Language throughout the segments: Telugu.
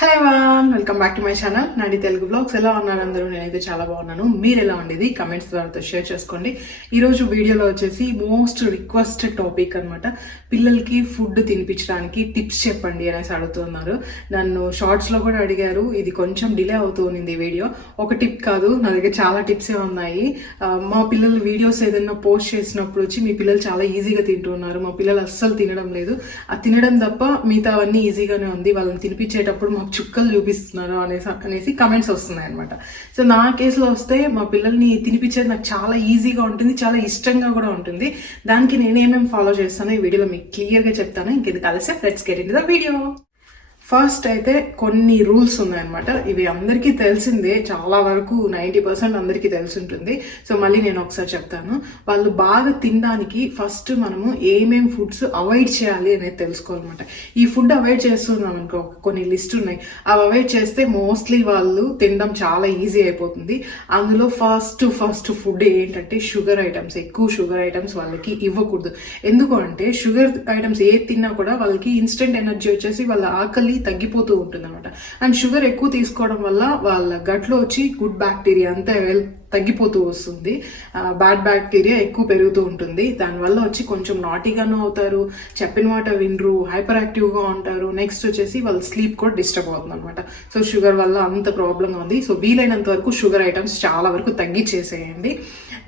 Hello, Mom. Everyone welcome back to my channel Nadi Telugu vlogs ఎలా ఉన్నారు అందరూ? నేనైతే చాలా బాగున్నాను. మీరు ఎలా ఉండేది? కమెంట్స్ ద్వారా షేర్ చేసుకోండి. ఈరోజు వీడియోలో వచ్చేసి మోస్ట్ రిక్వెస్టెడ్ టాపిక్ అన్నమాట. పిల్లలకి ఫుడ్ తినిపించడానికి టిప్స్ చెప్పండి అనేసి అడుగుతున్నారు. నన్ను షార్ట్స్లో కూడా అడిగారు. ఇది కొంచెం డిలే అవుతూ ఉంది ఈ వీడియో. ఒక టిప్ కాదు నా దగ్గర చాలా టిప్సే ఉన్నాయి. మా పిల్లలు వీడియోస్ ఏదైనా పోస్ట్ చేసినప్పుడు వచ్చి మీ పిల్లలు చాలా ఈజీగా తింటున్నారు మా పిల్లలు అస్సలు తినడం లేదు. ఆ తినడం తప్ప మిగతా అవన్నీ ఈజీగానే ఉంది. వాళ్ళని తినిపించేటప్పుడు మాకు చుక్కలు చూపిస్తున్నారు అనేసి అనేసి కమెంట్స్ వస్తున్నాయి అనమాట సో నా కేసులో వస్తే మా పిల్లల్ని తినిపించేది నాకు చాలా ఈజీగా ఉంటుంది చాలా ఇష్టంగా కూడా ఉంటుంది. దానికి నేనేమేమి ఫాలో చేస్తానో ఈ వీడియోలో మీకు క్లియర్గా చెప్తాను. ఇంకేది కలిసే friends get in the video first అయితే కొన్ని రూల్స్ ఉన్నాయన్నమాట. ఇవి అందరికీ తెలిసిందే. చాలా వరకు నైంటీ పర్సెంట్ అందరికీ తెలిసి ఉంటుంది సో మళ్ళీ నేను ఒకసారి చెప్తాను. వాళ్ళు బాగా తినడానికి ఫస్ట్ మనము ఏమేం ఫుడ్స్ అవాయిడ్ చేయాలి అనేది తెలుసుకోవాలన్నమాట. ఈ ఫుడ్ అవాయిడ్ చేస్తున్నాం అనుకో కొన్ని లిస్ట్ ఉన్నాయి. అవి అవాయిడ్ చేస్తే మోస్ట్లీ వాళ్ళు తినడం చాలా ఈజీ అయిపోతుంది. అందులో ఫస్ట్ ఫస్ట్ ఫుడ్ ఏంటంటే షుగర్ ఐటమ్స్. ఎక్కువ షుగర్ ఐటమ్స్ వాళ్ళకి ఇవ్వకూడదు. ఎందుకంటే షుగర్ ఐటమ్స్ ఏది తిన్నా కూడా వాళ్ళకి ఇన్స్టెంట్ ఎనర్జీ వచ్చేసి వాళ్ళ ఆకలి తగ్గిపోతూ ఉంటుంది అనమాట అండ్ షుగర్ ఎక్కువ తీసుకోవడం వల్ల వాళ్ళ గట్లో వచ్చి గుడ్ బ్యాక్టీరియా అంతా తగ్గిపోతూ వస్తుంది. బ్యాడ్ బ్యాక్టీరియా ఎక్కువ పెరుగుతూ ఉంటుంది. దానివల్ల వచ్చి కొంచెం నాటీగాను అవుతారు చెప్పిన మాట వినరు హైపర్ యాక్టివ్గా ఉంటారు. నెక్స్ట్ వచ్చేసి వాళ్ళ స్లీప్ కూడా డిస్టర్బ్ అవుతుంది అనమాట సో షుగర్ వల్ల అంత ప్రాబ్లంగా ఉంది. సో వీలైనంత వరకు షుగర్ ఐటమ్స్ చాలా వరకు తగ్గించేసేయండి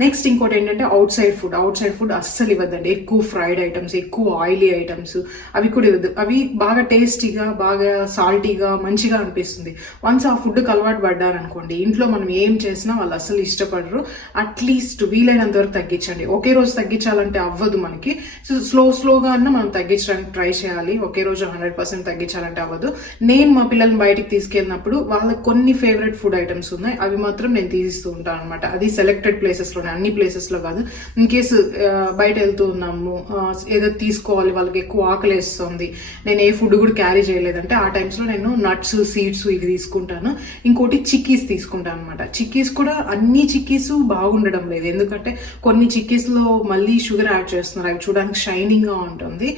నెక్స్ట్ ఇంకోటి ఏంటంటే outside food outside food అస్సలు ఇవ్వద్దండి. ఎక్కువ ఫ్రైడ్ ఐటమ్స్ ఎక్కువ ఆయిలీ ఐటమ్స్ అవి కూడా ఇవ్వద్దు. అవి బాగా టేస్టీగా బాగా సాల్టీగా మంచిగా అనిపిస్తుంది. వన్స్ ఆ ఫుడ్కి అలవాటు పడ్డారనుకోండి ఇంట్లో మనం ఏం చేసినా వాళ్ళు అస్సలు ఇష్టపడరు. అట్లీస్ట్ వీలైనంత వరకు తగ్గించండి. ఒకే రోజు తగ్గించాలంటే అవ్వదు మనకి. సో స్లో స్లోగా అన్న మనం తగ్గించడానికి ట్రై చేయాలి. ఒకే రోజు హండ్రెడ్ పర్సెంట్ తగ్గించాలంటే అవ్వదు. నేను మా పిల్లల్ని బయటికి తీసుకెళ్ళినప్పుడు వాళ్ళకి కొన్ని ఫేవరెట్ ఫుడ్ ఐటమ్స్ ఉన్నాయి. అవి మాత్రం నేను తీసిస్తూ ఉంటాను అనమాట అది సెలెక్టెడ్ ప్లేసెస్లోనే అన్ని ప్లేసెస్లో కాదు. ఇన్ కేసు బయట వెళ్తూ ఉన్నాము ఏదో తీసుకోవాలి వాళ్ళకి ఎక్కువ ఆకలి వేస్తుంది. నేను ఏ ఫుడ్ కూడా క్యారీ చేయలేదంటే ఆ టైమ్స్లో నేను నట్స్ సీడ్స్ ఇవి తీసుకుంటాను. ఇంకోటి చిక్కీస్ తీసుకుంటాను అనమాట చిక్కీస్ కూడా అన్ని చిక్కీస్ బాగుండడం లేదు. ఎందుకంటే కొన్ని చిక్కీస్లో మళ్ళీ షుగర్ యాడ్ చేస్తున్నారు. అవి చూడడానికి షైనింగ్గా ఉంటుంది.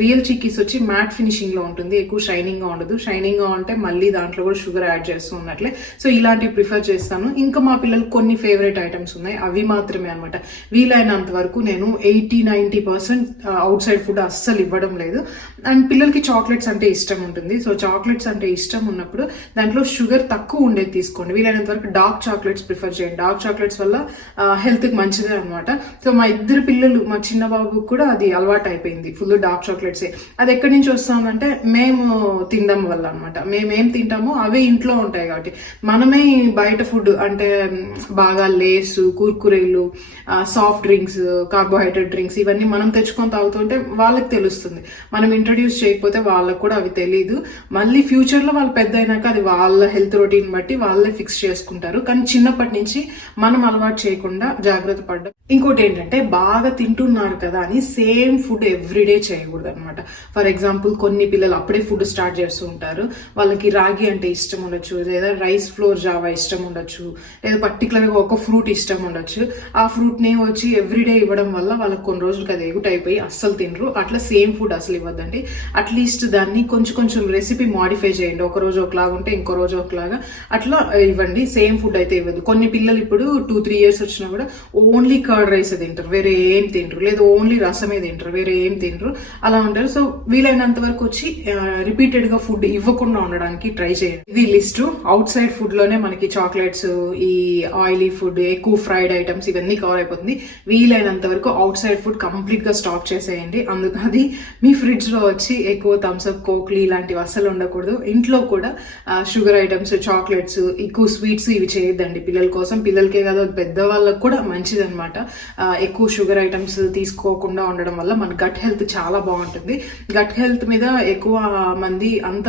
రియల్ చిక్కీస్ వచ్చి మ్యాట్ ఫినిషింగ్లో ఉంటుంది. ఎక్కువ షైనింగ్గా ఉండదు. షైనింగ్గా ఉంటే మళ్ళీ దాంట్లో కూడా షుగర్ యాడ్ చేస్తూ ఉన్నట్లే. సో ఇలాంటివి ప్రిఫర్ చేస్తాను. ఇంకా మా పిల్లలు కొన్ని ఫేవరెట్ ఐటమ్స్ ఉన్నాయి. అవి మాత్రమే అనమాట వీలైనంత వరకు నేను eighty ninety percent outside food అస్సలు ఇవ్వడం లేదు. అండ్ పిల్లలకి చాక్లెట్స్ అంటే ఇష్టం ఉంటుంది. సో చాక్లెట్స్ అంటే ఇష్టం ఉన్నప్పుడు దాంట్లో షుగర్ తక్కువ ఉండేది తీసుకోండి. వీలైనంత వరకు డార్క్ చాక్లెట్స్ ప్రిఫర్ చేయండి. డార్క్ చాక్లెట్స్ వల్ల హెల్త్కి మంచిదే అనమాట సో మా ఇద్దరు పిల్లలు మా చిన్న బాబుకి కూడా అది అలవాటు అయిపోయింది. ఫుల్ డార్క్ చాక్లెట్సే. అది ఎక్కడి నుంచి వస్తుందంటే మేము తినడం వల్ల అనమాట మేము ఏం తింటామో అవే ఇంట్లో ఉంటాయి కాబట్టి. మనమే బయట ఫుడ్ అంటే బాగా లేసు కుర్కురేలు సాఫ్ట్ డ్రింక్స్ కార్బోహైడ్రేట్ డ్రింక్స్ ఇవన్నీ మనం తెచ్చుకొని తాగుతుంటే వాళ్ళకి తెలుస్తుంది. మనం ఇంట్రడ్యూస్ చేయకపోతే వాళ్ళకి కూడా అవి తెలియదు మళ్ళీ ఫ్యూచర్లో వాళ్ళు పెద్ద అయినాక అది వాళ్ళ హెల్త్ రొటీన్ బట్టి వాళ్ళే ఫిక్స్ చేసుకుంటారు. కానీ చిన్నప్పటి నుంచి మనం అలవాటు చేయకుండా జాగ్రత్త పడ్డం. ఇంకోటి ఏంటంటే బాగా తింటున్నారు కదా అని సేమ్ ఫుడ్ ఎవ్రీడే చేయకూడదు అనమాట ఫర్ ఎగ్జాంపుల్ కొన్ని పిల్లలు అప్పుడే ఫుడ్ స్టార్ట్ చేస్తూ ఉంటారు. వాళ్ళకి రాగి అంటే ఇష్టం ఉండొచ్చు. లేదా రైస్ ఫ్లోర్ జావా ఇష్టం ఉండొచ్చు. లేదా పర్టికులర్గా ఒక ఫ్రూట్ ఇష్టం ఉండొచ్చు. ఆ ఫ్రూట్ని వచ్చి ఎవ్రీడే ఇవ్వడం వల్ల వాళ్ళకి కొన్ని రోజులకి అది ఎగుటైపోయి అస్సలు తినరు. అట్లా సేమ్ ఫుడ్ అసలు ఇవ్వద్దండి. అట్లీస్ట్ దాన్ని కొంచెం కొంచెం రెసిపీ మాడిఫై చేయండి. ఒక రోజు ఒకలాగా ఉంటే ఇంకో రోజు ఒకలాగా అట్లా ఇవ్వండి. సేమ్ ఫుడ్ అయితే ఇవ్వద్దు కొన్ని పిల్లలు ఇప్పుడు టూ త్రీ ఇయర్స్ వచ్చినా కూడా ఓన్లీ కర్డ్ రైస్ తింటారు. వేరే ఏం తింటారు లేదా ఓన్లీ రసమే తింటారు. వేరే ఏం తినరు. అలా ఉంటారు. సో వీలైనంత వరకు వచ్చి రిపీటెడ్గా ఫుడ్ ఇవ్వకుండా ఉండడానికి ట్రై చేయండి. ఇది లిస్ట్. అవుట్ సైడ్ ఫుడ్లోనే మనకి చాక్లెట్స్ ఈ ఆయిలీ ఫుడ్ ఎక్కువ ఫ్రైడ్ ఐటమ్స్ ఇవన్నీ కవర్ అయిపోతుంది. వీలైనంత వరకు అవుట్ సైడ్ ఫుడ్ కంప్లీట్గా స్టాప్ చేసేయండి. అందుకు అది మీ ఫ్రిడ్జ్లో వచ్చి ఎక్కువ థమ్స్అప్ కోక్లీ ఇలాంటివి అస్సలు ఉండకూడదు. ఇంట్లో కూడా షుగర్ ఐటమ్స్ చాక్లెట్స్ ఎక్కువ స్వీట్స్ ఇవి చేయొద్దండి. పిల్లల కోసం పిల్లలకే కాదు పెద్దవాళ్ళకు కూడా మంచిదనమాట ఎక్కువ షుగర్ ఐటమ్స్ తీసుకోకుండా ఉండడం వల్ల మన గట్ హెల్త్ చాలా బాగుంటుంది. గట్ హెల్త్ మీద ఎక్కువ మంది అంత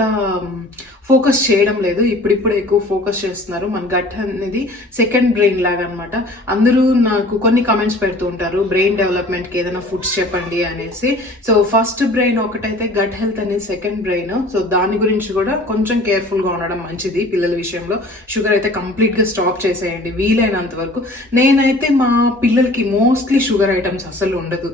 ఫోకస్ చేయడం లేదు. ఇప్పుడిప్పుడు ఎక్కువ ఫోకస్ చేస్తున్నారు. మన గట్ అనేది సెకండ్ బ్రెయిన్ లాగా అనమాట అందరూ నాకు కొన్ని కమెంట్స్ పెడుతూ ఉంటారు. బ్రెయిన్ డెవలప్మెంట్కి ఏదైనా ఫుడ్స్ చెప్పండి అనేసి. సో ఫస్ట్ బ్రెయిన్ ఒకటైతే గట్ హెల్త్ అనేది సెకండ్ బ్రెయిన్ సో దాని గురించి కూడా కొంచెం కేర్ఫుల్గా ఉండడం మంచిది పిల్లల విషయంలో. షుగర్ అయితే కంప్లీట్గా స్టాప్ చేసేయండి. వీలైనంత వరకు. నేనైతే మా పిల్లలకి మోస్ట్లీ షుగర్ ఐటమ్స్ అసలు ఉండదు.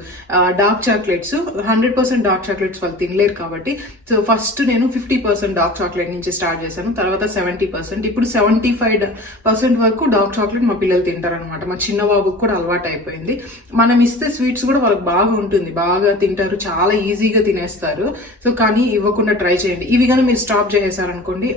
Dark chocolates hundred percent dark chocolates వాళ్ళు తినలేరు కాబట్టి. సో ఫస్ట్ నేను ఫిఫ్టీ పర్సెంట్ డార్క్ చాక్లెట్ నుంచి స్టార్ట్ చేశాను. తర్వాత సెవెంటీ పర్సెంట్ ఇప్పుడు సెవెంటీ ఫైవ్ పర్సెంట్ వరకు డార్క్ చాక్లెట్ మా పిల్లలు తింటారు అనమాట మా చిన్న బాబుకి కూడా అలవాటు అయిపోయింది మనం ఇస్తే స్వీట్స్ కూడా వాళ్ళకి బాగా ఉంటుంది బాగా తింటారు చాలా ఈజీగా తినేస్తారు. సో కానీ ఇవ్వకుండా ట్రై చేయండి. ఇవి కానీ మీరు స్టాప్ చేసేసారనుకోండి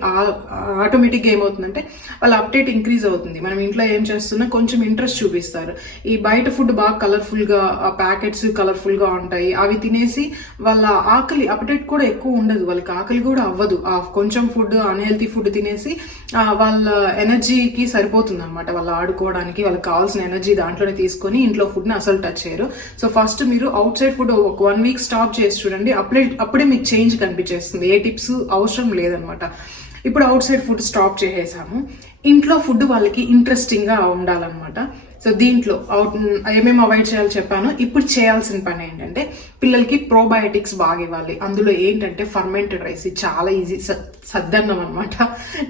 ఆటోమేటిక్గా ఏమవుతుందంటే వాళ్ళ అప్డేట్ ఇంక్రీజ్ అవుతుంది. మనం ఇంట్లో ఏం చేస్తున్నా కొంచెం ఇంట్రెస్ట్ చూపిస్తారు. ఈ బయట ఫుడ్ బాగా కలర్ఫుల్గా ప్యాకెట్స్ కలర్ఫుల్గా ఉంటాయి. అవి తినేసి వాళ్ళ ఆకలి అప్డేట్ కూడా ఎక్కువ ఉండదు. వాళ్ళకి ఆకలి కూడా అవ్వదు. ఆ కొంచెం ఫుడ్ అన్హెల్తీ ఫుడ్ తినేసి వాళ్ళ ఎనర్జీకి సరిపోతుంది అనమాట వాళ్ళు ఆడుకోవడానికి వాళ్ళకి కావాల్సిన ఎనర్జీ దాంట్లోనే తీసుకొని ఇంట్లో ఫుడ్ని అసలు టచ్ చేయరు. సో ఫస్ట్ మీరు అవుట్ సైడ్ ఫుడ్ ఒక వన్ వీక్ స్టాప్ చేసి చూడండి. అప్పుడే అప్పుడే మీకు చేంజ్ కనిపించేస్తుంది. ఏ టిప్స్ అవసరం లేదనమాట ఇప్పుడు అవుట్ సైడ్ ఫుడ్ స్టాప్ చేసేసాము. ఇంట్లో ఫుడ్ వాళ్ళకి ఇంట్రెస్టింగ్గా ఉండాలన్నమాట. సో దీంట్లో అవుట్ ఏమేమి అవాయిడ్ చేయాలో చెప్పాను. ఇప్పుడు చేయాల్సిన పని ఏంటంటే పిల్లలకి ప్రోబయోటిక్స్ బాగా ఇవ్వాలి. అందులో ఏంటంటే ఫర్మెంటెడ్ రైస్ ఇది చాలా ఈజీ సద్దన్నం అనమాట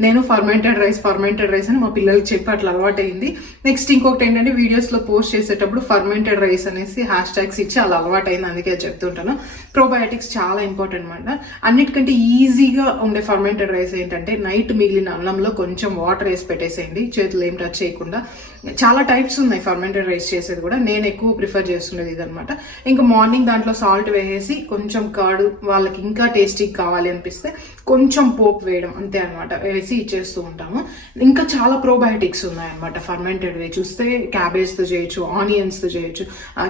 నేను ఫర్మెంటెడ్ రైస్ ఫర్మెంటెడ్ రైస్ అని మా పిల్లలకి చెప్పి అట్లా అలవాటైంది. నెక్స్ట్ ఇంకొకటి ఏంటంటే వీడియోస్లో పోస్ట్ చేసేటప్పుడు ఫర్మెంటెడ్ రైస్ అనేసి హ్యాష్ ట్యాగ్స్ ఇచ్చి అలా అలవాటైంది. అందుకే చెప్తుంటాను ప్రోబయోటిక్స్ చాలా ఇంపార్టెంట్ అనమాట అన్నిటికంటే ఈజీగా ఉండే ఫర్మెంటెడ్ రైస్ ఏంటంటే నైట్ మిగిలిన అన్నంలో కొంచెం వాటర్ వేసి పెట్టేసేయండి. చేతులు ఏం టచ్ చేయకుండా. చాలా టైప్స్ ఉన్నాయి ఫర్మెంటెడ్ రైస్ చేసేది కూడా. నేను ఎక్కువ ప్రిఫర్ చేస్తున్నది ఇదనమాట ఇంకా మార్నింగ్ దాంట్లో సాల్ట్ వేసేసి కొంచెం కాడు వాళ్ళకి ఇంకా టేస్టీ కావాలి అనిపిస్తే కొంచెం పోపు వేయడం అంతే అనమాట వేసి ఇచ్చేస్తూ ఉంటాము. ఇంకా చాలా ప్రోబయోటిక్స్ ఉన్నాయన్నమాట. ఫర్మెంటెడ్ వే చూస్తే క్యాబేజ్తో తో చేయొచ్చు ఆనియన్స్తో చేయొచ్చు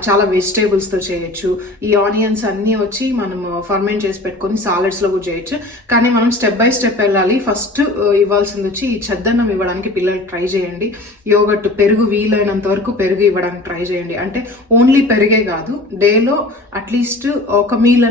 చాలా వెజిటేబుల్స్తో తో చేయొచ్చు. ఈ ఆనియన్స్ అన్నీ వచ్చి మనం ఫర్మెంట్ చేసి పెట్టుకొని salads కూడా చేయొచ్చు. కానీ మనం స్టెప్ బై స్టెప్ వెళ్ళాలి. ఫస్ట్ ఇవ్వాల్సింది వచ్చి ఈ చెద్దన్నం ఇవ్వడానికి పిల్లలు ట్రై చేయండి. యోగట్ పెరుగు వీలైనంత వరకు పెరుగు ఇవ్వడానికి ట్రై చేయండి. అంటే ఓన్లీ పెరుగే కాదు డేలో అట్లీస్ట్ ఒక మీల్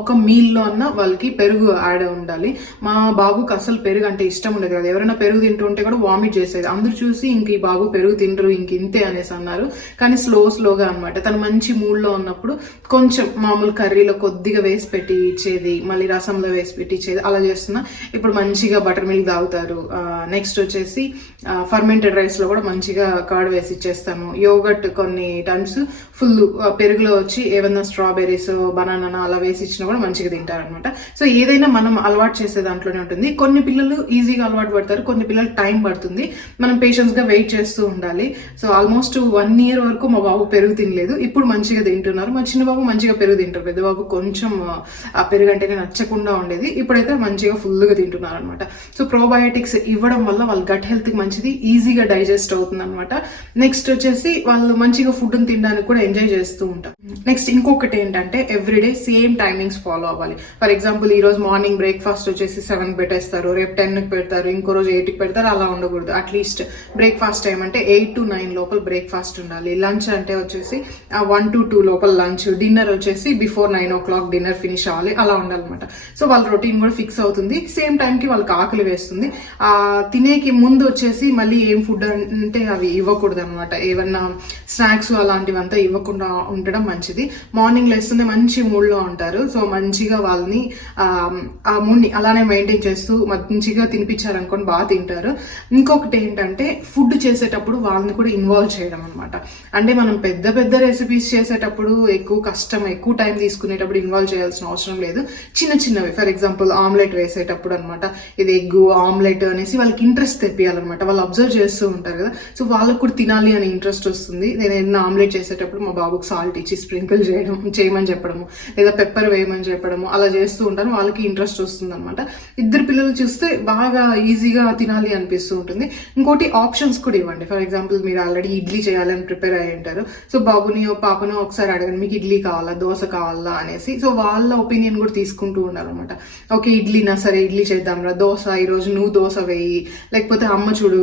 ఒక మీల్లో అన్న వాళ్ళకి పెరుగు యాడ్ ఉండాలి. మా బాబుకి అసలు పెరుగు అంటే ఇష్టం ఉండదు కదా. ఎవరైనా పెరుగు తింటుంటే కూడా వామిట్ చేసేది. అందరూ చూసి ఇంక ఈ బాబు పెరుగు తింటారు ఇంక ఇంతే అనేసి అన్నారు. కానీ స్లో స్లోగా అనమాట తను మంచి మూడ్లో ఉన్నప్పుడు కొంచెం మామూలు కర్రీలో కొద్దిగా వేసి పెట్టి ఇచ్చేది మళ్ళీ రసంలో వేసి పెట్టి ఇచ్చేది అలా చేస్తున్నా. ఇప్పుడు మంచిగా బటర్ మిల్క్ తాగుతారు నెక్స్ట్ వచ్చేసి ఫర్మెంటెడ్ రైస్లో కూడా మంచిగా కర్డ్ వేసి ఇచ్చేస్తాను. యోగట్ కొన్ని టైమ్స్ ఫుల్ పెరుగులో వచ్చి ఏమన్నా స్ట్రాబెర్రీస్ బనానా అలా వేసి ఇచ్చినా కూడా మంచిగా తింటారనమాట సో ఏదైనా మనం అలవాటు చేసే దాంట్లోనే ఉంటుంది. కొన్ని పిల్లలు ఈజీగా అలవాటు పడతారు కొన్ని పిల్లలు టైం పడుతుంది. మనం పేషెన్స్గా వెయిట్ చేస్తూ ఉండాలి. సో ఆల్మోస్ట్ వన్ ఇయర్ వరకు మా బాబు పెరుగు తినలేదు. ఇప్పుడు మంచిగా తింటున్నారు. మా చిన్న బాబు మంచిగా పెరుగు తింటారు పెద్ద బాబు కొంచెం ఆ పెరుగు అంటేనే నచ్చకుండా ఉండేది. ఇప్పుడైతే మంచిగా ఫుల్గా తింటున్నారు అనమాట సో ప్రోబయోటిక్స్ ఇవ్వడం వల్ల వాళ్ళ గట్ హెల్త్కి మంచిది ఈజీగా డైజెస్ట్ అవుతుంది అనమాట నెక్స్ట్ వచ్చేసి వాళ్ళు మంచిగా ఫుడ్ తినడానికి కూడా ఎంజాయ్ చేస్తూ ఉంటారు. నెక్స్ట్ ఇంకొకటి ఏంటంటే ఎవ్రీడే సేమ్ టైమింగ్స్ ఫాలో అవ్వాలి. ఫర్ ఎగ్జాంపుల్ ఈ రోజు మార్నింగ్ బ్రేక్ఫాస్ట్ వచ్చేసి సెవెన్ పెట్టేస్తారు రేపు టెన్కి పెడతారు ఇంకో రోజు ఎయిట్కి పెడతారు అలా ఉండకూడదు. అట్లీస్ట్ బ్రేక్ఫాస్ట్ టైం అంటే ఎయిట్ టు నైన్ లోపల బ్రేక్ఫాస్ట్ ఉండాలి. లంచ్ అంటే వచ్చేసి వన్ టు టూ లోపల లంచ్ డిన్నర్ వచ్చేసి before nine o'clock dinner finish అవ్వాలి. అలా ఉండాలన్నమాట. సో వాళ్ళ రొటీన్ కూడా ఫిక్స్ అవుతుంది. సేమ్ టైంకి వాళ్ళకి ఆకలి వేస్తుంది. తినేకి ముందు వచ్చేసి మళ్ళీ ఏం ఫుడ్ అంటే అవి ఇవ్వకూడదు అనమాట ఏమన్నా స్నాక్స్ అలాంటివంతా ఇవ్వకుండా ఉండడం మంచిది. మార్నింగ్ లేస్తుంటే మంచి మూడ్లో ఉంటారు. సో మంచిగా వాళ్ళని ఆ, ఆ మూడ్ని అలానే మెయింటైన్ చేస్తూ మంచిగా తినిపించారనుకోని బాగా తింటారు. ఇంకొకటి ఏంటంటే ఫుడ్ చేసేటప్పుడు వాళ్ళని కూడా ఇన్వాల్వ్ చేయడం అనమాట అంటే మనం పెద్ద పెద్ద రెసిపీస్ చేసేటప్పుడు ఎక్కువ కష్టం ఎక్కువ టైం తీసుకునేటప్పుడు ఇన్వాల్వ్ చేయాల్సిన అవసరం లేదు. చిన్న చిన్నవి ఫర్ ఎగ్జాంపుల్ ఆమ్లెట్ వేసేటప్పుడు అనమాట ఇది ఎగ్ ఆమ్లెట్ అనేసి వాళ్ళకి ఇంట్రెస్ట్ తెప్పియాలన్నమాట. వాళ్ళు అబ్జర్వ్ చేస్తూ ఉంటారు కదా. సో వాళ్ళకు కూడా తినాలి అని ఇంట్రెస్ట్ వస్తుంది. నేను ఏదైనా ఆమ్లెట్ చేసేటప్పుడు మా బాబుకి సాల్ట్ ఇచ్చి స్ప్రింకిల్ చేయడం చేయమని చెప్పడము లేదా పెప్పర్ వేయమని చెప్పడము అలా చేస్తూ ఉంటాను. వాళ్ళకి ఇంట్రెస్ట్ వస్తుంది అనమాట ఇద్దరు పిల్లలు చూస్తే బాగా ఈజీగా తినాలి అనిపిస్తూ ఉంటుంది. ఇంకోటి ఆప్షన్స్ కూడా ఇవ్వండి. ఫర్ ఎగ్జాంపుల్ మీరు ఆల్రెడీ ఇడ్లీ చేయాలని ప్రిపేర్ అయ్యి ఉంటారు. సో బాబుని పాపను ఒకసారి అడగండి మీకు ఇడ్లీ కావాలా? దోశ కావాలా? అనేసి. సో వాళ్ళ ఒపీనియన్ కూడా తీసుకుంటూ ఉండాలన్నమాట. ఓకే ఇడ్లీనా సరే ఇడ్లీ చేద్దాంరా. దోశ ఈరోజు నువ్వు దోశ వేయి. లేకపోతే అమ్మ చూడు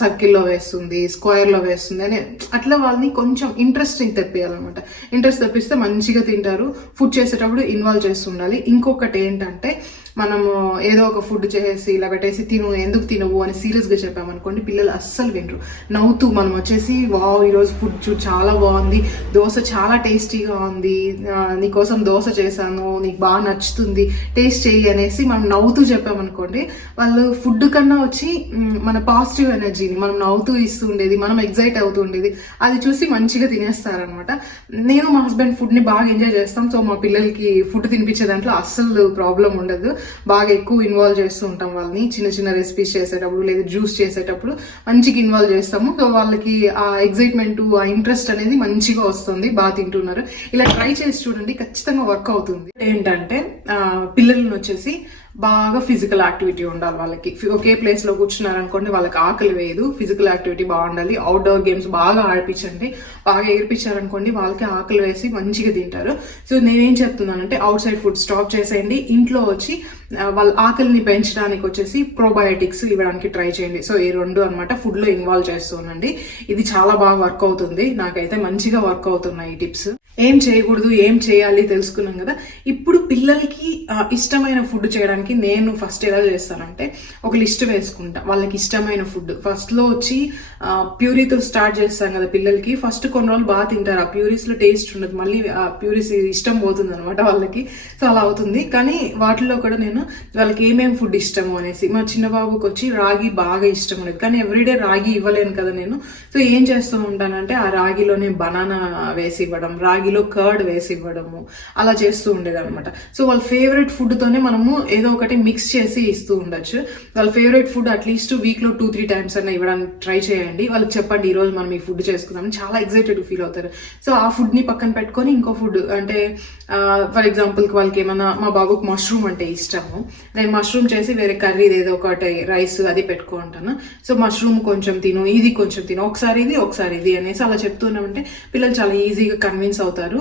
సర్కిల్లో వేస్తుంది స్క్వేర్లో వేస్తుంది అని అట్లా వాళ్ళని కొంచెం ఇంట్రెస్టింగ్ తెప్పియాలన్నమాట. ఇంట్రెస్ట్ తెప్పిస్తే మంచిగా తింటారు. ఫుడ్ చేసేటప్పుడు ఇన్వాల్వ్ చేస్తుండాలి. ఇంకొకటి ఏంటంటే మనము ఏదో ఒక ఫుడ్ చేసేసి ఇలా పెట్టేసి తిను ఎందుకు తినవు అని సీరియస్గా చెప్పాము చెప్పామనుకోండి పిల్లలు అస్సలు వినరు. నవ్వుతూ మనం వచ్చేసి వావ్ ఈరోజు ఫుడ్ చూ చాలా బాగుంది. దోశ చాలా టేస్టీగా ఉంది. నీకోసం దోశ చేశాను నీకు బాగా నచ్చుతుంది టేస్ట్ చేయి అనేసి మనం నవ్వుతూ చెప్పామనుకోండి వాళ్ళు ఫుడ్ కన్నా వచ్చి మన పాజిటివ్ ఎనర్జీని మనం నవ్వుతూ ఇస్తూ ఉండేది మనం ఎగ్జైట్ అవుతూ ఉండేది అది చూసి మంచిగా తినేస్తారనమాట నేను మా హస్బెండ్ ఫుడ్ని బాగా ఎంజాయ్ చేస్తాం సో మా పిల్లలకి ఫుడ్ తినిపించే దాంట్లో అస్సలు ప్రాబ్లం ఉండదు. బాగా ఎక్కువ ఇన్వాల్వ్ చేస్తూ ఉంటాం వాళ్ళని. చిన్న చిన్న రెసిపీస్ చేసేటప్పుడు లేదా జ్యూస్ చేసేటప్పుడు మంచిగా ఇన్వాల్వ్ చేస్తాము. సో వాళ్ళకి ఆ ఎగ్జైట్మెంట్ ఆ ఇంట్రెస్ట్ అనేది మంచిగా వస్తుంది. బాగా తింటున్నారు. ఇలా ట్రై చేసి చూడండి ఖచ్చితంగా వర్క్ అవుతుంది. ఏంటంటే పిల్లలను వచ్చేసి బాగా ఫిజికల్ యాక్టివిటీ ఉండాలి వాళ్ళకి. ఒకే ప్లేస్లో కూర్చున్నారు అనుకోండి వాళ్ళకి ఆకలి వేయదు. ఫిజికల్ యాక్టివిటీ బాగుండాలి. అవుట్డోర్ గేమ్స్ బాగా ఆడిపించండి. బాగా ఏర్పించారనుకోండి వాళ్ళకి ఆకలి వేసి మంచిగా తింటారు. సో నేనేం చెప్తున్నానంటే అవుట్ సైడ్ ఫుడ్ స్టాప్ చేసేయండి. ఇంట్లో వచ్చి వాళ్ళ ఆకలిని పెంచడానికి వచ్చేసి ప్రోబయోటిక్స్ ఇవ్వడానికి ట్రై చేయండి. సో ఈ రెండు అనమాట ఫుడ్లో ఇన్వాల్వ్ ఇన్వాల్వ్ చేస్తుండండి ఇది చాలా బాగా వర్క్ అవుతుంది. నాకైతే మంచిగా వర్క్ అవుతున్నాయి ఈ టిప్స్ ఏం చేయకూడదు ఏం చేయాలి తెలుసుకున్నాం కదా. ఇప్పుడు పిల్లలకి ఇష్టమైన ఫుడ్ చేయడానికి నేను ఫస్ట్ ఎలా చేస్తానంటే ఒక లిస్ట్ వేసుకుంటా. వాళ్ళకి ఇష్టమైన ఫుడ్ ఫస్ట్లో వచ్చి ప్యూరీతో స్టార్ట్ చేస్తాం కదా పిల్లలకి. ఫస్ట్ కొన్ని రోజులు బాగా తింటారు. ఆ ప్యూరీస్లో టేస్ట్ ఉండదు. మళ్ళీ ఆ ప్యూరీస్ ఇష్టం పోతుంది అనమాట వాళ్ళకి. సో అలా అవుతుంది. కానీ వాటిలో కూడా నేను వాళ్ళకి ఏమేమి ఫుడ్ ఇష్టము అనేసి. మా చిన్న బాబుకి వచ్చి రాగి బాగా ఇష్టం ఉండేది. కానీ ఎవ్రీడే రాగి ఇవ్వలేను కదా నేను. సో ఏం చేస్తూ ఉంటానంటే ఆ రాగిలోనే బనానా వేసి ఇవ్వడం రాగిలో కర్డ్ వేసి ఇవ్వడము అలా చేస్తూ ఉండేదన్నమాట. సో వాళ్ళ ఫేవరెట్ ఫుడ్ తోనే మనము ఏదో ఒకటి మిక్స్ చేసి ఇస్తూ ఉండొచ్చు. వాళ్ళ ఫేవరెట్ ఫుడ్ అట్లీస్ట్ వీక్లో టూ త్రీ టైమ్స్ అన్న ఇవ్వడానికి ట్రై చేయండి. వాళ్ళకి చెప్పండి ఈరోజు రోజు మనం ఈ ఫుడ్ చేసుకుందాం చాలా ఎక్సైటెడ్ ఫీల్ అవుతారు. సో ఆ ఫుడ్ని పక్కన పెట్టుకొని ఇంకో ఫుడ్ అంటే ఫర్ ఎగ్జాంపుల్కి వాళ్ళకి ఏమైనా మా బాబుకి మష్రూమ్ అంటే ఇష్టము. నేను మష్రూమ్ చేసి వేరే కర్రీ ఏదో ఒకటి రైస్ అది పెట్టుకుంటాను. సో మష్రూమ్ కొంచెం తిను ఇది కొంచెం తిను ఒకసారి ఇది ఒకసారి ఇది అనేసి అలా చెప్తున్నామంటే పిల్లలు చాలా ఈజీగా కన్విన్స్ అవుతారు.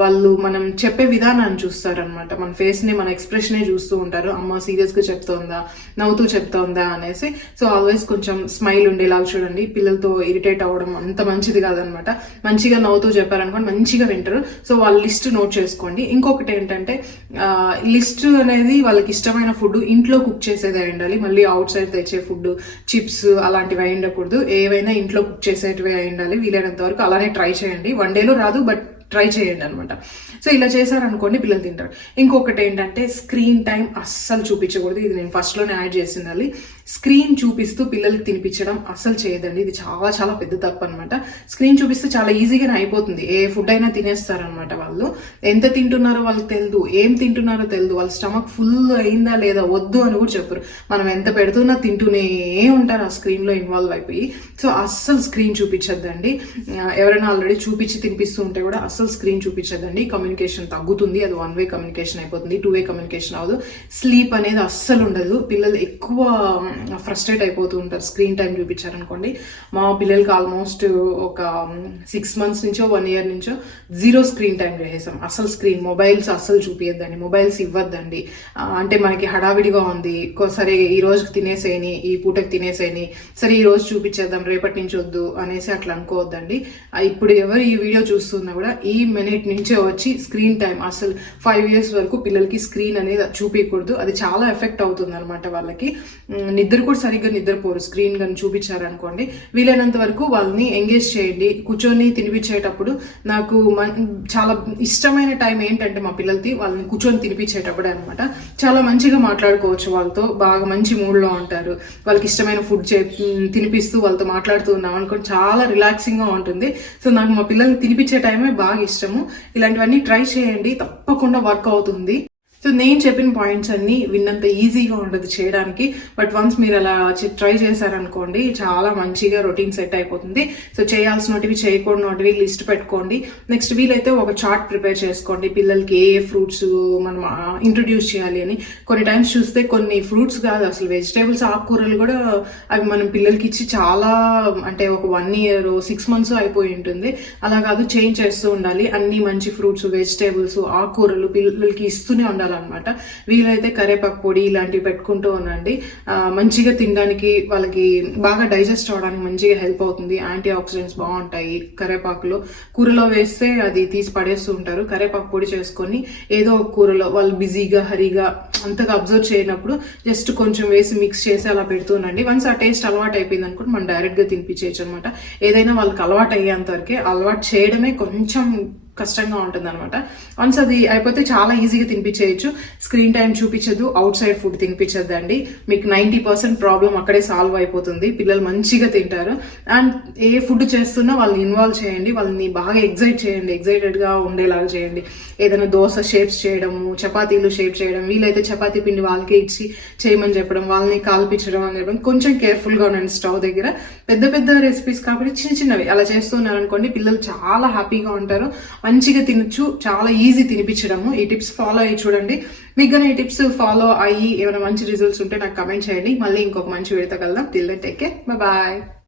వాళ్ళు మనం చెప్పే విధానాన్ని చూస్తారు అనమాట మన ఫేస్ని మన ఎక్స్ప్రెషనే చూస్తూ ఉంటారు. అమ్మ సీరియస్గా చెప్తోందా నవ్వుతూ చెప్తోందా అనేసి. సో ఆల్వేస్ కొంచెం స్మైల్ ఉండేలాగా చూడండి. పిల్లలతో ఇరిటేట్ అవ్వడం అంత మంచిది కాదనమాట మంచిగా నవ్వుతూ చెప్పారనుకోండి మంచిగా వింటారు. సో వాళ్ళ లిస్ట్ నోట్ చేసుకోండి. ఇంకొకటి ఏంటంటే లిస్ట్ అనేది వాళ్ళకి ఇష్టమైన ఫుడ్ ఇంట్లో కుక్ చేసేదే అయి ఉండాలి మళ్ళీ అవుట్ సైడ్ తెచ్చే ఫుడ్ చిప్స్ అలాంటివి అయి ఉండకూడదు ఏవైనా ఇంట్లో కుక్ చేసేటివి అయి ఉండాలి వీలైనంత వరకు అలానే ట్రై చేయండి. వన్ డేలో రాదు బట్ ట్రై చేయండి అనమాట సో ఇలా చేశారనుకోండి పిల్లలు తింటారు. ఇంకొకటి ఏంటంటే స్క్రీన్ టైం అస్సలు చూపించకూడదు. ఇది నేను ఫస్ట్లోనే యాడ్ చేసిండాలి స్క్రీన్ చూపిస్తూ పిల్లలకి తినిపించడం అసలు చేయదండి. ఇది చాలా చాలా పెద్ద తప్పు అనమాట స్క్రీన్ చూపిస్తే చాలా ఈజీగానే అయిపోతుంది. ఏ ఫుడ్ అయినా తినేస్తారనమాట వాళ్ళు. ఎంత తింటున్నారో వాళ్ళకి తెలియదు ఏం తింటున్నారో తెలియదు వాళ్ళ స్టమక్ ఫుల్ అయిందా లేదా వద్దు అని కూడా చెప్పరు. మనం ఎంత పెడుతున్నా తింటూనే ఉంటారు ఆ స్క్రీన్లో ఇన్వాల్వ్ అయిపోయి. సో అస్సలు స్క్రీన్ చూపించద్దండి. ఎవరైనా ఆల్రెడీ చూపించి తినిపిస్తూ ఉంటే కూడా అస్సలు స్క్రీన్ చూపించద్దండి. కమ్యూనికేషన్ తగ్గుతుంది. అది వన్ వే కమ్యూనికేషన్ అయిపోతుంది. టూ వే కమ్యూనికేషన్ అవ్వదు. స్లీప్ అనేది అస్సలు ఉండదు. పిల్లలు ఎక్కువ ఫ్రస్ట్రేట్ అయిపోతూ ఉంటారు. స్క్రీన్ టైం చూపించారనుకోండి. మా పిల్లలకి ఆల్మోస్ట్ ఒక um, సిక్స్ మంత్స్ నుంచో వన్ ఇయర్ నుంచో జీరో స్క్రీన్ టైం చేసేసాం. అసలు స్క్రీన్ మొబైల్స్ అస్సలు చూపించద్దండి మొబైల్స్ ఇవ్వద్దండి. అంటే మనకి హడావిడిగా ఉంది. సరే ఈ రోజుకి తినేసేయని ఈ పూటకి తినేసేయని సరే ఈ రోజు చూపించేద్దాం రేపటి నుంచి వద్దు అనేసి అట్లా అనుకోవద్దండి. ఇప్పుడు ఎవరు ఈ వీడియో చూస్తున్నా కూడా ఈ మినిట్ నుంచే వచ్చి స్క్రీన్ టైం అసలు ఫైవ్ ఇయర్స్ వరకు పిల్లలకి స్క్రీన్ అనేది చూపించకూడదు అది చాలా ఎఫెక్ట్ అవుతుంది అనమాట వాళ్ళకి ఇద్దరు కూడా సరిగ్గా నిద్రపోరు. స్క్రీన్ కానీ చూపించారనుకోండి. వీలైనంత వరకు వాళ్ళని ఎంగేజ్ చేయండి. కూర్చొని తినిపించేటప్పుడు నాకు మన్- చాలా ఇష్టమైన టైం ఏంటంటే మా పిల్లలకి వాళ్ళని కూర్చొని తినిపించేటప్పుడు అనమాట చాలా మంచిగా మాట్లాడుకోవచ్చు వాళ్ళతో. బాగా మంచి మూడ్లో ఉంటారు. వాళ్ళకి ఇష్టమైన ఫుడ్ చే తినిపిస్తూ వాళ్ళతో మాట్లాడుతూ ఉన్నాం అనుకోండి. చాలా రిలాక్సింగ్గా ఉంటుంది. సో నాకు మా పిల్లల్ని తినిపించే టైమే బాగా ఇష్టము. ఇలాంటివన్నీ ట్రై చేయండి. తప్పకుండా వర్క్ అవుతుంది. సో నేను చెప్పిన పాయింట్స్ అన్ని విన్నంత ఈజీగా ఉండదు చేయడానికి. బట్ వన్స్ మీరు అలా ట్రై చేశారనుకోండి చాలా మంచిగా రొటీన్ సెట్ అయిపోతుంది. సో చేయాల్సినటివి చేయకూడనటివి లిస్ట్ పెట్టుకోండి. నెక్స్ట్ వీలైతే ఒక చార్ట్ ప్రిపేర్ చేసుకోండి. పిల్లలకి ఏ ఏ ఫ్రూట్స్ మనం ఇంట్రొడ్యూస్ చేయాలి అని. కొన్ని టైమ్స్ చూస్తే కొన్ని ఫ్రూట్స్ కాదు అసలు వెజిటేబుల్స్ ఆకుకూరలు కూడా అవి మనం పిల్లలకి ఇచ్చి చాలా అంటే ఒక వన్ ఇయర్ సిక్స్ మంత్స్ అయిపోయి ఉంటుంది. అలా కాదు చేంజ్ చేస్తూ ఉండాలి. అన్ని మంచి ఫ్రూట్స్ వెజిటేబుల్స్ ఆకుకూరలు పిల్లలకి ఇస్తూనే ఉండాలి. ఉండాలన్నమాట వీలైతే కరేపాకు పొడి ఇలాంటివి పెట్టుకుంటూ ఉండండి. మంచిగా తినడానికి వాళ్ళకి బాగా డైజెస్ట్ అవడానికి మంచిగా హెల్ప్ అవుతుంది. యాంటీ ఆక్సిడెంట్స్ బాగుంటాయి కరేపాకులో. కూరలో వేస్తే అది తీసి పడేస్తూ ఉంటారు. కరేపాకు పొడి చేసుకొని ఏదో ఒక కూరలో వాళ్ళు బిజీగా హరిగా అంతగా అబ్జర్వ్ చేయనప్పుడు జస్ట్ కొంచెం వేసి మిక్స్ చేసి అలా పెడుతుండండి వన్స్ ఆ టేస్ట్ అలవాటు అయిపోయింది అనుకుంటే మనం డైరెక్ట్గా తినిపించేయచ్చు అనమాట ఏదైనా వాళ్ళకి అలవాటు అయ్యేంత వరకే అలవాటు చేయడమే కొంచెం కష్టంగా ఉంటుంది అనమాట వన్స్ అది అయిపోతే చాలా ఈజీగా తినిపించేయచ్చు. స్క్రీన్ టైం చూపించదు అవుట్ సైడ్ ఫుడ్ తినిపించద్దు అండి మీకు నైంటీ పర్సెంట్ ప్రాబ్లం అక్కడే సాల్వ్ అయిపోతుంది. పిల్లలు మంచిగా తింటారు. అండ్ ఏ ఫుడ్ చేస్తున్నా వాళ్ళని ఇన్వాల్వ్ చేయండి. వాళ్ళని బాగా ఎగ్జైట్ చేయండి. ఎగ్జైటెడ్గా ఉండేలాగా చేయండి. ఏదైనా దోశ షేప్స్ చేయడము చపాతీలు షేప్ చేయడం వీలైతే చపాతీ పిండి వాళ్ళకి ఇచ్చి చేయమని చెప్పడం వాళ్ళని కాల్పించడం అని చెప్పడం కొంచెం కేర్ఫుల్గా ఉండండి స్టవ్ దగ్గర. పెద్ద పెద్ద రెసిపీస్ కాబట్టి చిన్న చిన్నవి. అలా చేస్తున్నారు అనుకోండి పిల్లలు చాలా హ్యాపీగా ఉంటారు. మంచిగా తినొచ్చు చాలా ఈజీ తినిపించడము. ఈ టిప్స్ ఫాలో అయ్యి చూడండి. మీకు కానీ ఈ టిప్స్ ఫాలో అయ్యి ఏమైనా మంచి రిజల్ట్స్ ఉంటే నాకు కమెంట్ చేయండి. మళ్ళీ ఇంకొక మంచి వీడియోతో కలదాం టిల్ టేక్ కేర్ బాయ్